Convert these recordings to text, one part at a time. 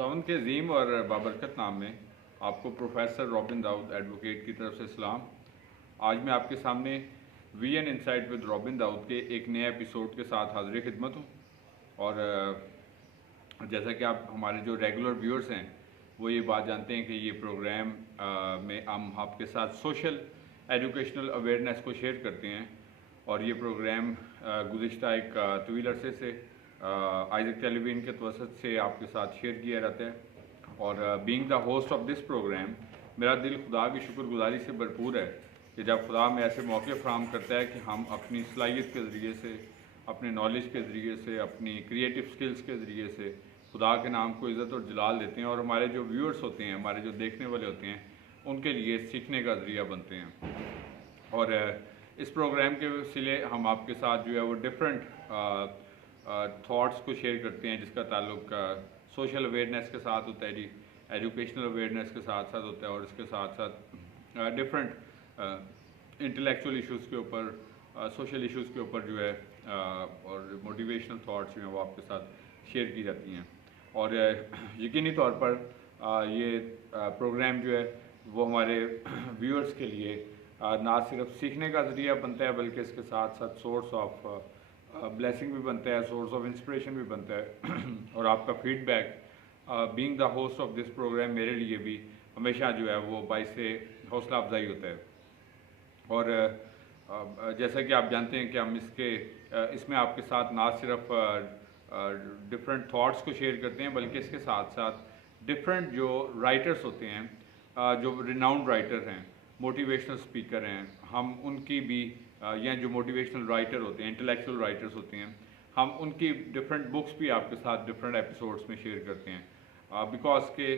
खुदावंद के अजीम और बाबरकत नाम में आपको प्रोफेसर रॉबिन दाऊद एडवोकेट की तरफ से सलाम। आज मैं आपके सामने VN insight with Robin Dawood के एक नए एपिसोड के साथ हाजिर खिदमत हूँ। और जैसा कि आप हमारे जो रेगुलर व्यूअर्स हैं वो ये बात जानते हैं कि ये प्रोग्राम में हम आपके साथ सोशल एजुकेशनल अवेयरनेस को शेयर करते हैं। और ये प्रोग्राम गुज़िश्ता एक तवील अरसे से आइज़क टेलीविज़न के तवसत से आपके साथ शेयर किया जाता है। और being the host of this program, मेरा दिल खुदा की शुक्रगुजारी से भरपूर है कि जब खुदा में ऐसे मौके फराहम करता है कि हम अपनी सलाहियत के ज़रिए से, अपने नॉलेज के ज़रिए से, अपनी क्रिएटिव स्किल्स के ज़रिए से खुदा के नाम को इज़्ज़त और जलाल देते हैं और हमारे जो व्यूअर्स होते हैं, हमारे जो देखने वाले होते हैं, उनके लिए सीखने का ज़रिया बनते हैं। और इस प्रोग्राम के वसीले हम आपके साथ जो है वो डिफरेंट थॉट्स को शेयर करते हैं जिसका ताल्लुक सोशल अवेयरनेस के साथ होता है जी, एजुकेशनल अवेयरनेस के साथ साथ होता है, और इसके साथ साथ डिफरेंट इंटेलेक्चुअल इश्यूज़ के ऊपर, सोशल इश्यूज़ के ऊपर जो है और मोटिवेशनल थॉट्स जो हैं वो आपके साथ शेयर की जाती हैं। और यकीनी तौर पर ये प्रोग्राम जो है वो हमारे व्यूअर्स के लिए ना सिर्फ सीखने का ज़रिया बनता है बल्कि इसके साथ साथ सोर्स ऑफ ब्लेसिंग भी बनता है, सोर्स ऑफ इंस्पिरेशन भी बनता है। और आपका feedback being the host of this program मेरे लिए भी हमेशा जो है वो बाइस हौसला अफजाई होता है। और जैसा कि आप जानते हैं कि हम इसमें आपके साथ ना सिर्फ डिफरेंट थॉट्स को शेयर करते हैं बल्कि इसके साथ साथ डिफरेंट जो राइटर्स होते हैं, जो रिनाउंड राइटर हैं, मोटिवेशनल स्पीकर हैं, हम उनकी भी या जो मोटिवेशनल राइटर होते हैं, इंटेलेक्चुअल राइटर्स होते हैं, हम उनकी डिफरेंट बुक्स भी आपके साथ डिफरेंट एपिसोड्स में शेयर करते हैं। बिकॉज के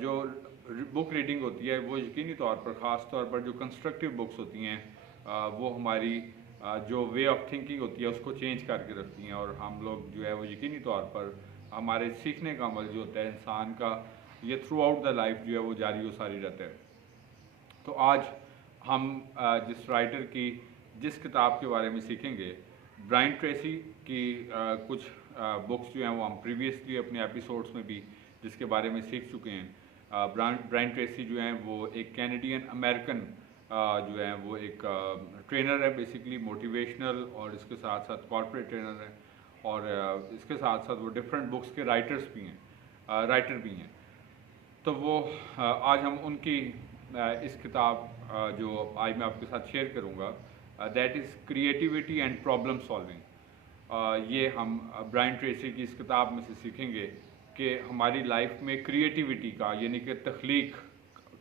जो बुक रीडिंग होती है वो यकीनी तौर पर ख़ास तौर पर जो कंस्ट्रक्टिव बुक्स होती हैं वो हमारी जो वे ऑफ थिंकिंग होती है उसको चेंज करके रखती हैं। और हम लोग जो है वो यकीनी तौर पर हमारे सीखने का अमल जो होता है इंसान का, ये थ्रू आउट द लाइफ जो है वो जारी व सारी रहता है। तो आज हम जिस राइटर की जिस किताब के बारे में सीखेंगे, ब्रायन ट्रेसी की कुछ बुक्स जो हैं वो हम प्रीवियसली अपने एपिसोड्स में भी जिसके बारे में सीख चुके हैं। ब्रायन ट्रेसी जो हैं वो एक कैनेडियन अमेरिकन जो है वो एक ट्रेनर है, बेसिकली मोटिवेशनल, और इसके साथ साथ कॉर्पोरेट ट्रेनर है, और इसके साथ साथ वो डिफरेंट बुक्स के राइटर भी हैं। तो वो आज हम उनकी इस किताब जो आज मैं आपके साथ शेयर करूँगा, that is creativity and problem solving. ये हम ब्रायन ट्रेसी की इस किताब में से सीखेंगे कि हमारी लाइफ में क्रिएटिविटी का, यानी कि तख्लीक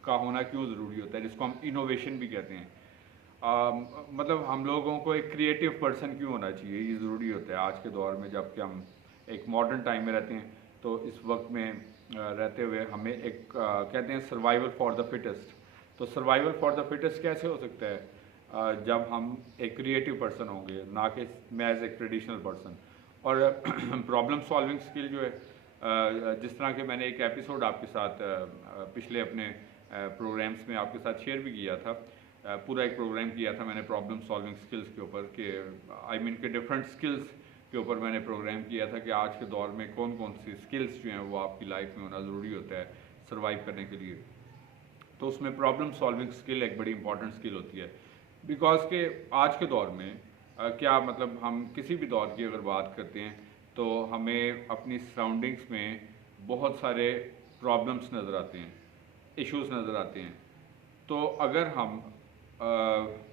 का होना क्यों ज़रूरी होता है, जिसको हम इनोवेशन भी कहते हैं। मतलब हम लोगों को एक क्रिएटिव पर्सन क्यों होना चाहिए, ये ज़रूरी होता है आज के दौर में, जबकि हम एक मॉडर्न टाइम में रहते हैं। तो इस वक्त में रहते हुए हमें एक कहते हैं सर्वाइवल फॉर द फिटेस्ट। तो सर्वाइवल फॉर द फिटेस्ट कैसे हो सकता है? जब हम एक क्रिएटिव पर्सन होंगे, ना कि मैं एज एक ट्रेडिशनल पर्सन। और प्रॉब्लम सॉल्विंग स्किल जो है, जिस तरह के मैंने एक एपिसोड आपके साथ पिछले अपने प्रोग्राम्स में आपके साथ शेयर भी किया था, पूरा एक प्रोग्राम किया था मैंने प्रॉब्लम सॉल्विंग स्किल्स के ऊपर, कि आई मीन के डिफरेंट स्किल्स के ऊपर मैंने प्रोग्राम किया था कि आज के दौर में कौन कौन सी स्किल्स जो हैं वो आपकी लाइफ में होना ज़रूरी होता है सर्वाइव करने के लिए। तो उसमें प्रॉब्लम सॉल्विंग स्किल एक बड़ी इंपॉर्टेंट स्किल होती है। बिकॉज के आज के दौर में क्या मतलब हम किसी भी दौर की अगर बात करते हैं तो हमें अपनी सराउंडिंग्स में बहुत सारे प्रॉब्लम्स नज़र आते हैं, इश्यूज़ नज़र आते हैं। तो अगर हम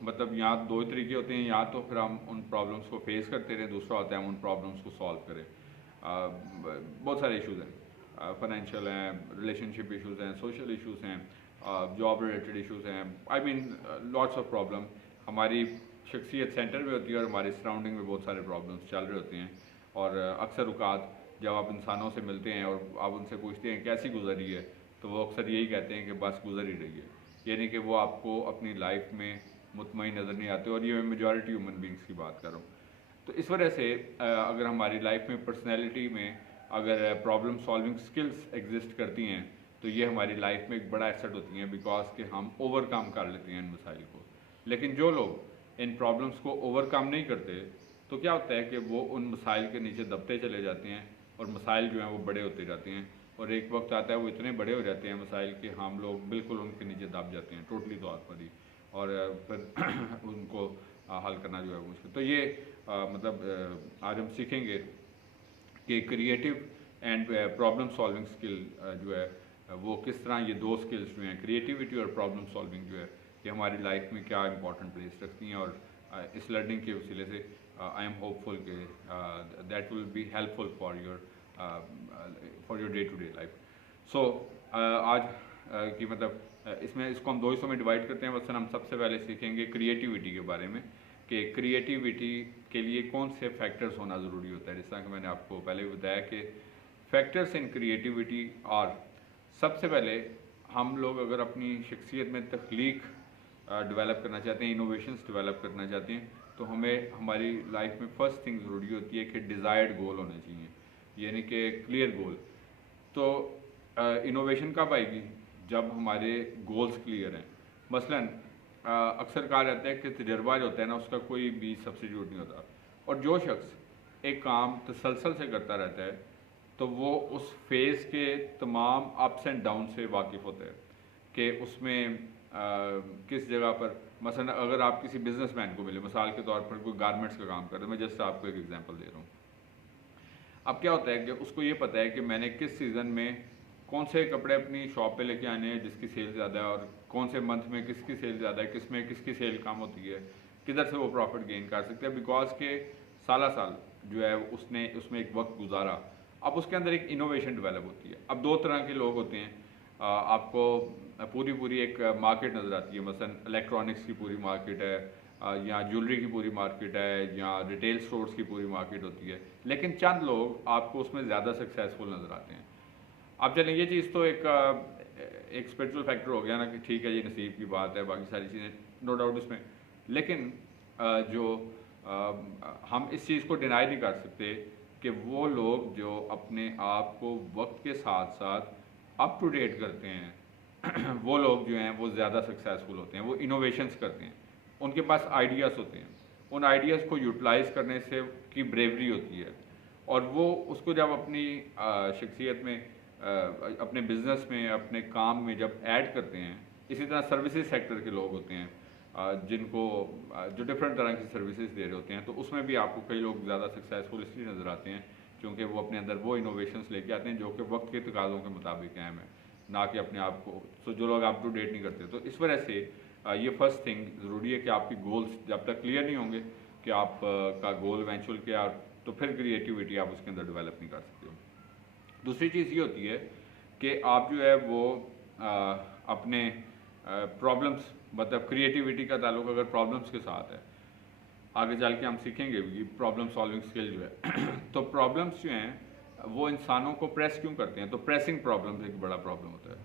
मतलब यहाँ दो तरीके होते हैं, या तो फिर हम उन प्रॉब्लम्स को फेस करते रहें, दूसरा होता है हम उन प्रॉब्लम्स को सॉल्व करें। बहुत सारे इश्यूज़ हैं, फाइनेंशियल हैं, रिलेशनशिप इश्यूज़ हैं, सोशल इश्यूज़ हैं, जॉब रिलेटेड इश्यूज़ हैं, I mean lots of problem हमारी शख्सियत सेंटर में होती है और हमारी सराउंडिंग में बहुत सारे प्रॉब्लम्स चल रहे होते हैं। और अक्सर औक़ात जब आप इंसानों से मिलते हैं और आप उनसे पूछते हैं कैसी गुजरी है, तो वो अक्सर यही कहते हैं कि बस गुजर ही रही है, यानी कि वो आपको अपनी लाइफ में मुतमईन नज़र नहीं आते। और ये मैं मेजॉरिटी ह्यूमन बींग्स की बात कर रहा हूँ। तो इस वजह से अगर हमारी लाइफ में पर्सनैलिटी में अगर प्रॉब्लम सॉल्विंग स्किल्स एग्जिस्ट करती हैं तो ये हमारी लाइफ में एक बड़ा एसेट होती हैं, बिकॉज कि हम ओवरकम कर लेते हैं इन मसाइल को। लेकिन जो लोग इन प्रॉब्लम्स को ओवरकम नहीं करते तो क्या होता है कि वो उन मसाइल के नीचे दबते चले जाते हैं और मसाइल जो हैं वो बड़े होते जाते हैं اور ایک وقت آتا ہے وہ اتنے بڑے ہو جاتے ہیں مسائل کہ ہم لوگ بالکل ان کے نیچے دب جاتے ہیں ٹوٹلی طور پر ہی، اور پھر ان کو حل کرنا جو ہے وہ مشکل۔ تو یہ مطلب آج ہم سیکھیں گے کہ creative and problem solving skill جو ہے وہ کس طرح یہ دو اسکلس جو ہیں کریٹیوٹی اور پرابلم سالونگ جو ہے یہ ہماری لائف میں کیا امپورٹنٹ پلیس رکھتی ہیں، اور اس لرننگ کے وسیلے سے آئی ایم ہوپ فل کہ that will be helpful for your day to day life. So آج کی مطلب اس کو ہم دو حصوں میں ڈیوائڈ کرتے ہیں۔ مثلاً ہم سب سے پہلے سیکھیں گے کریٹیوٹی کے بارے میں کہ کریٹیوٹی کے لیے کون سے فیکٹرز ہونا ضروری ہوتا ہے۔ جس طرح کہ میں نے آپ کو پہلے بھی بتایا کہ فیکٹرز ان کریٹیوٹی، اور سب سے پہلے ہم لوگ اگر اپنی شخصیت میں تخلیق ڈیولپ کرنا چاہتے ہیں، انوویشنز ڈیولپ کرنا چاہتے ہیں، تو ہمیں ہماری لائف میں فرسٹ تھنگ ضروری ہوتی ہے کہ ڈیزائرڈ گول ہونے چاہیے، یعنی کہ کلیئر گول۔ تو انوویشن کب آئے گی؟ جب ہمارے گولز کلیئر ہیں۔ مثلاً اکثر کہا جاتا ہے کہ تجربہ جو ہوتا ہے نا اس کا کوئی بھی سبسٹیٹیوٹ نہیں ہوتا، اور جو شخص ایک کام تسلسل سے کرتا رہتا ہے تو وہ اس فیز کے تمام اپس اینڈ ڈاؤن سے واقف ہوتا ہے کہ اس میں کس جگہ پر، مثلا اگر آپ کسی بزنس مین کو ملے، مثال کے طور پر کوئی گارمنٹس کا کام کرتا ہے، میں جسٹ آپ کو ایک ایگزامپل دے رہا ہوں۔ اب کیا ہوتا ہے کہ اس کو یہ پتہ ہے کہ میں نے کس سیزن میں کون سے کپڑے اپنی شاپ پہ لے کے آنے ہیں جس کی سیل زیادہ ہے، اور کون سے منتھ میں کس کی سیل زیادہ ہے، کس میں کس کی سیل کم ہوتی ہے، کدھر سے وہ پروفٹ گین کر سکتے ہیں، بیکاز کہ سالہ سال جو ہے اس نے اس میں ایک وقت گزارا۔ اب اس کے اندر ایک انوویشن ڈیولپ ہوتی ہے۔ اب دو طرح کے لوگ ہوتے ہیں، آپ کو پوری ایک مارکیٹ نظر آتی ہے، مثلا الیکٹرانکس کی پوری مارکیٹ ہے، یا جیولری کی پوری مارکیٹ ہے، یا ریٹیل سٹورز کی پوری مارکیٹ ہوتی ہے، لیکن چند لوگ آپ کو اس میں زیادہ سکسیزفل نظر آتے ہیں۔ اب چلیں یہ چیز تو ایک اسپرچول فیکٹر ہو گیا نا کہ ٹھیک ہے یہ نصیب کی بات ہے، باقی ساری چیزیں نو ڈاؤٹ اس میں، لیکن جو ہم اس چیز کو ڈینائی نہیں کر سکتے کہ وہ لوگ جو اپنے آپ کو وقت کے ساتھ ساتھ اپ ٹو ڈیٹ کرتے ہیں وہ لوگ جو ہیں وہ زیادہ سکسیزفل ہوتے ہیں، وہ انوویشنز کرتے ہیں، ان کے پاس آئیڈیاز ہوتے ہیں، ان آئیڈیاز کو یوٹیلائز کرنے سے کی بریوری ہوتی ہے، اور وہ اس کو جب اپنی شخصیت میں، اپنے بزنس میں، اپنے کام میں جب ایڈ کرتے ہیں۔ اسی طرح سروسز سیکٹر کے لوگ ہوتے ہیں جن کو جو ڈفرینٹ طرح کی سروسز دے رہے ہوتے ہیں، تو اس میں بھی آپ کو کئی لوگ زیادہ سکسیزفل اس لیے نظر آتے ہیں کیونکہ وہ اپنے اندر وہ انوویشنز لے کے آتے ہیں جو کہ وقت کے تقاضوں کے مطابق اہم ہے، نہ کہ اپنے آپ کو جو لوگ اپ ٹو ڈیٹ نہیں کرتے۔ تو اس وجہ سے یہ فرسٹ تھنگ ضروری ہے کہ آپ کی گولز جب تک کلیئر نہیں ہوں گے کہ آپ کا گول ایونچوئل کیا، تو پھر کریٹیوٹی آپ اس کے اندر ڈیولپ نہیں کر سکتے ہو۔ دوسری چیز یہ ہوتی ہے کہ آپ جو ہے وہ اپنے پرابلمس، مطلب کریٹیوٹی کا تعلق اگر پرابلمس کے ساتھ ہے، آگے چل کے ہم سیکھیں گے بھی پرابلم سالونگ اسکل جو ہے تو پرابلمس جو ہیں وہ انسانوں کو پریس کیوں کرتے ہیں؟ تو پریسنگ پرابلمس ایک بڑا پرابلم ہوتا ہے۔